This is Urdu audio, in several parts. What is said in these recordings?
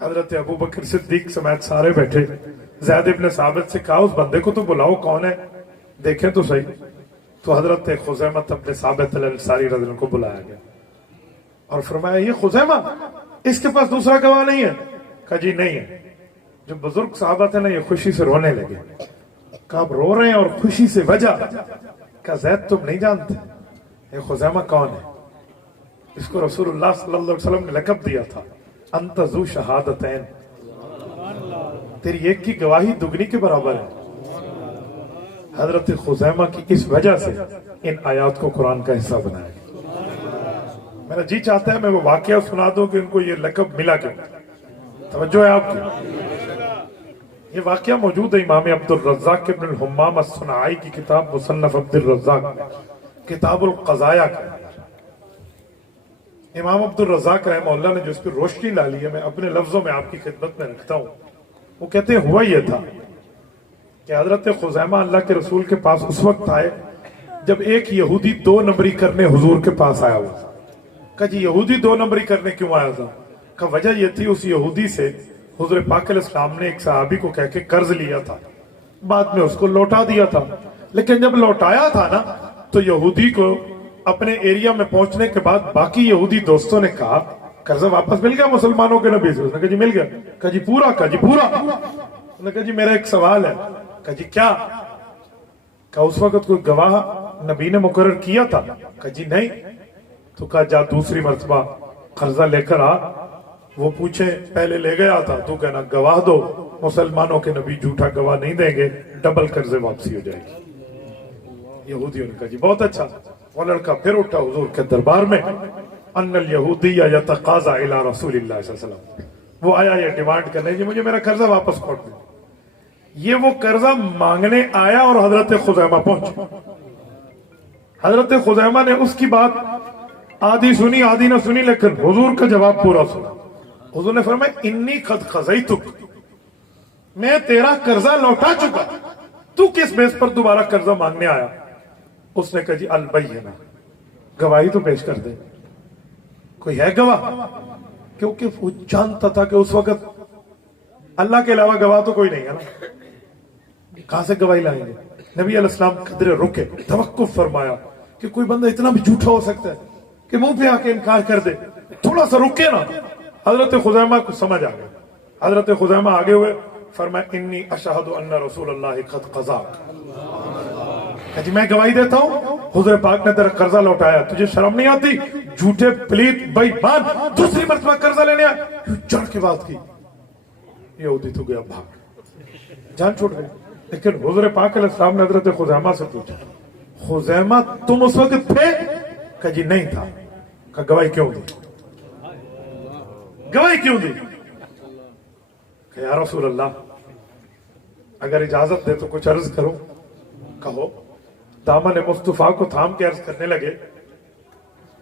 حضرت ابو بکر صدیق سمیت سارے بیٹھے. زید ابن ثابت سے کہا اس بندے کو تو بلاؤ کون ہے, دیکھیں تو صحیح. تو حضرت خزیمہ ابن ثابت الانصاری رضی اللہ عنہ کو بلایا گیا اور فرمایا یہ خزیمہ, اس کے پاس دوسرا گواہ نہیں ہے؟ کہا جی نہیں ہے. جو بزرگ صحابہ تھے نا یہ خوشی سے رونے لگے. کہا آپ رو رہے ہیں اور خوشی سے وجہ؟ کہا زید تم نہیں جانتے یہ خزیمہ کون ہے؟ اس کو رسول اللہ صلی اللہ علیہ وسلم نے لقب دیا تھا انت ذو شہادتین, تیری ایک کی گواہی دگنی کے برابر ہے. حضرت خزیمہ کی اس وجہ سے ان آیات کو قرآن کا حصہ بنایا گیا. میرا جی چاہتا ہے میں وہ واقعہ سنا دوں کہ ان کو یہ لقب ملا کیوں. توجہ ہے آپ کی. یہ واقعہ موجود ہے امام عبد الرزاق ابن الحمام الصنعائی کی کتاب مصنف عبد الرزاق کتاب القضایا کا. امام عبد الرزاق رحمہ اللہ نے جو اس پر روشنی ڈالی ہے میں اپنے لفظوں میں آپ کی خدمت میں رکھتا ہوں. وہ کہتے ہیں ہوا یہ تھا کہ حضرت خزیمہ اللہ کے رسول کے پاس اس وقت آئے جب ایک یہودی 2 نمبری کرنے حضور کے پاس آیا ہوا. کہا جی یہودی 2 نمبری کرنے کیوں آیا تھا؟ کہا وجہ یہ تھی اس یہودی سے حضور پاک علیہ السلام نے ایک صحابی کو کہہ کے قرض لیا تھا, بعد میں اس کو لوٹا دیا تھا. لیکن جب لوٹایا تھا نا تو یہودی کو اپنے ایریا میں پہنچنے کے بعد باقی یہودی دوستوں نے کہا قرضہ واپس مل گیا مسلمانوں کے نبی سے؟ اس نے کہا جی مل گیا. کہا جی پورا؟ کہا جی پورا. اس نے کہا جی میرا ایک سوال ہے. کہا جی کیا؟ کہا اس وقت کوئی گواہ نبی نے مقرر کیا تھا؟ کہا جی نہیں. تو کہا جا دوسری مرتبہ قرضہ لے کر آ, وہ پوچھے پہلے لے گیا تھا تو کہنا گواہ دو, مسلمانوں کے نبی جھوٹا گواہ نہیں دیں گے, ڈبل قرضے واپسی ہو جائے گی. یہودیوں نے کہا جی بہت اچھا. وہ لڑکا پھر اٹھا حضور کے دربار میں ان الیہودی یتقاضی الی رسول اللہ صلی اللہ علیہ وسلم. وہ آیا یہ ڈیمانڈ کرنے جی مجھے میرا قرضہ واپس لوٹ دیں. یہ وہ قرضہ مانگنے آیا اور حضرت خزیمہ پہنچا. حضرت خزیمہ نے اس کی بات آدھی سنی آدھی نہ سنی لیکن حضور کا جواب پورا سنا. حضور نے فرمایا انی قد قضیتک, میں تیرا قرضہ لوٹا چکا, تو کس بیس پر دوبارہ قرضہ مانگنے آیا؟ اس نے کہا جی البینہ, گواہی تو پیش کر دے. کوئی ہے گواہ؟ کیونکہ وہ جانتا تھا کہ اس وقت اللہ کے علاوہ گواہ تو کوئی نہیں ہے نا, کہاں سے گواہی لائیں گے. نبی علیہ السلام قدرے رکے, توقف فرمایا کہ کوئی بندہ اتنا بھی جھوٹا ہو سکتا ہے کہ منہ پہ آ کے انکار کر دے, تھوڑا سا رکے نا. حضرت خزیمہ کو سمجھ آ گیا. حضرت خزیمہ آگے ہوئے فرمایا انی اشہد ان رسول اللہ قد قضاک, کہ جی میں گواہی دیتا ہوں حضور پاک نے تیرا قرضہ لوٹایا, تجھے شرم نہیں آتی؟ جھوٹے پلیت بے ایمان دوسری مرتبہ قرضہ لینے آئے. چڑھ کے بات کی. یہودی تو گیا بھاگ, جان چھوڑ گئی. لیکن حضور پاک علیہ السلام نے حضرت خزیمہ سے پوچھا خزیمہ تم اس وقت تھے؟ کہ جی نہیں تھا. کہ گواہی کیوں دی؟ گواہی کیوں دی؟ کہ یا رسول اللہ اگر اجازت دے تو کچھ عرض کروں. کہو. دامن مصطفیٰ کو تھام کے عرض کرنے لگے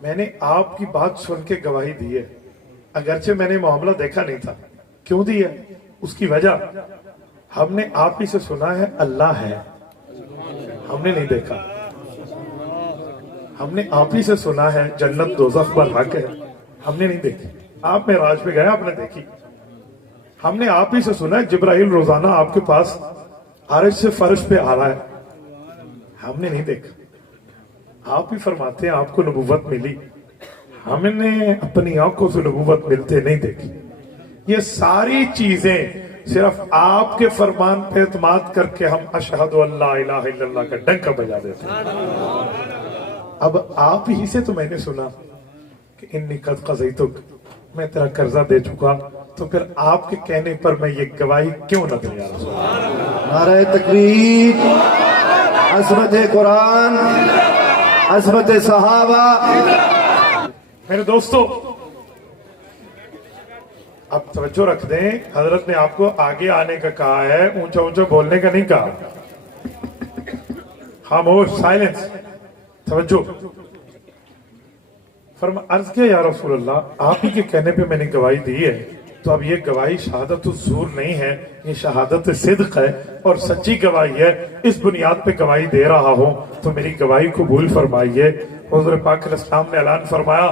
میں نے آپ کی بات سن کے گواہی دی ہے, اگرچہ میں نے معاملہ دیکھا نہیں تھا. کیوں دی ہے؟ اس کی وجہ ہم نے آپ ہی سے سنا ہے اللہ ہے, ہم نے نہیں دیکھا. ہم نے آپ ہی سے سنا ہے جنت دوزخ پر حق ہے, ہم نے نہیں دیکھی. آپ معراج پہ گئے آپ نے دیکھی. ہم نے آپ ہی سے سنا ہے جبرائیل روزانہ آپ کے پاس عرش سے فرش پہ آ رہا ہے, ہم نے نہیں دیکھا. آپ ہی فرماتے ہیں آپ کو نبوت ملی, ہم نے اپنی آنکھوں سے نبوت ملتے نہیں دیکھی. یہ ساری چیزیں صرف آپ کے فرمان پہ اعتماد کر کے ہم اشہد ان لا الہ الا اللہ کا ڈنکا بجا دیتے ہیں. اب آپ ہی سے تو میں نے سنا کہ انی قد قضیتک, میں تیرا قرضہ دے چکا, تو پھر آپ کے کہنے پر میں یہ گواہی کیوں نہ دوں؟ یا رسول اللہ. نعرہ تکبیر, عظمت قرآن, عظمت صحابہ. میرے دوستو اب توجہ رکھ دیں, حضرت نے آپ کو آگے آنے کا کہا ہے, اونچا اونچا بولنے کا نہیں کہا. خاموش, سائلنس, توجہ. عرض کیا یا رسول اللہ آپ ہی کے کہنے پہ میں نے گواہی دی ہے, تو اب یہ گواہی شہادت الزور نہیں ہے, یہ شہادت صدق ہے اور سچی گواہی ہے. اس بنیاد پہ گواہی دے رہا ہوں تو میری گواہی قبول فرمائیے. حضور پاک علیہ السلام نے اعلان فرمایا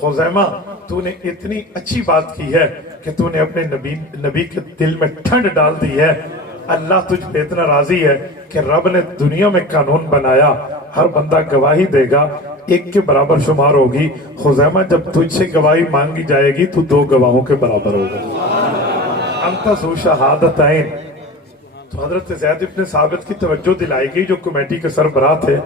خزیمہ تو نے اتنی اچھی بات کی ہے کہ تو نے اپنے نبی کے دل میں ٹھنڈ ڈال دی ہے. اللہ تجھ پہ اتنا راضی ہے کہ رب نے دنیا میں قانون بنایا, ہر بندہ گواہی دے گا, ایک کے برابر شمار ہوگی. خزیمہ جب تجھ سے گواہی مانگی جائے گی تو 2 گواہوں کے برابر ہوگا. انت ذو شہادتین. تو حضرت زید ابن ثابت کی توجہ دلائی گئی جو کمیٹی کے سربراہ تھے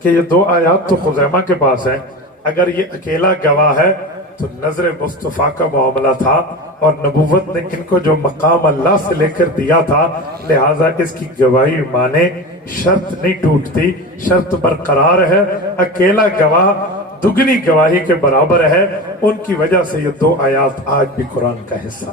کہ یہ 2 آیات تو خزیمہ کے پاس ہیں, اگر یہ اکیلا گواہ ہے تو نظر مصطفیٰ کا معاملہ تھا اور نبوت نے ان کو جو مقام اللہ سے لے کر دیا تھا, لہٰذا اس کی گواہی مانے, شرط نہیں ٹوٹتی, شرط برقرار ہے. اکیلا گواہ دگنی گواہی کے برابر ہے. ان کی وجہ سے یہ 2 آیات آج بھی قرآن کا حصہ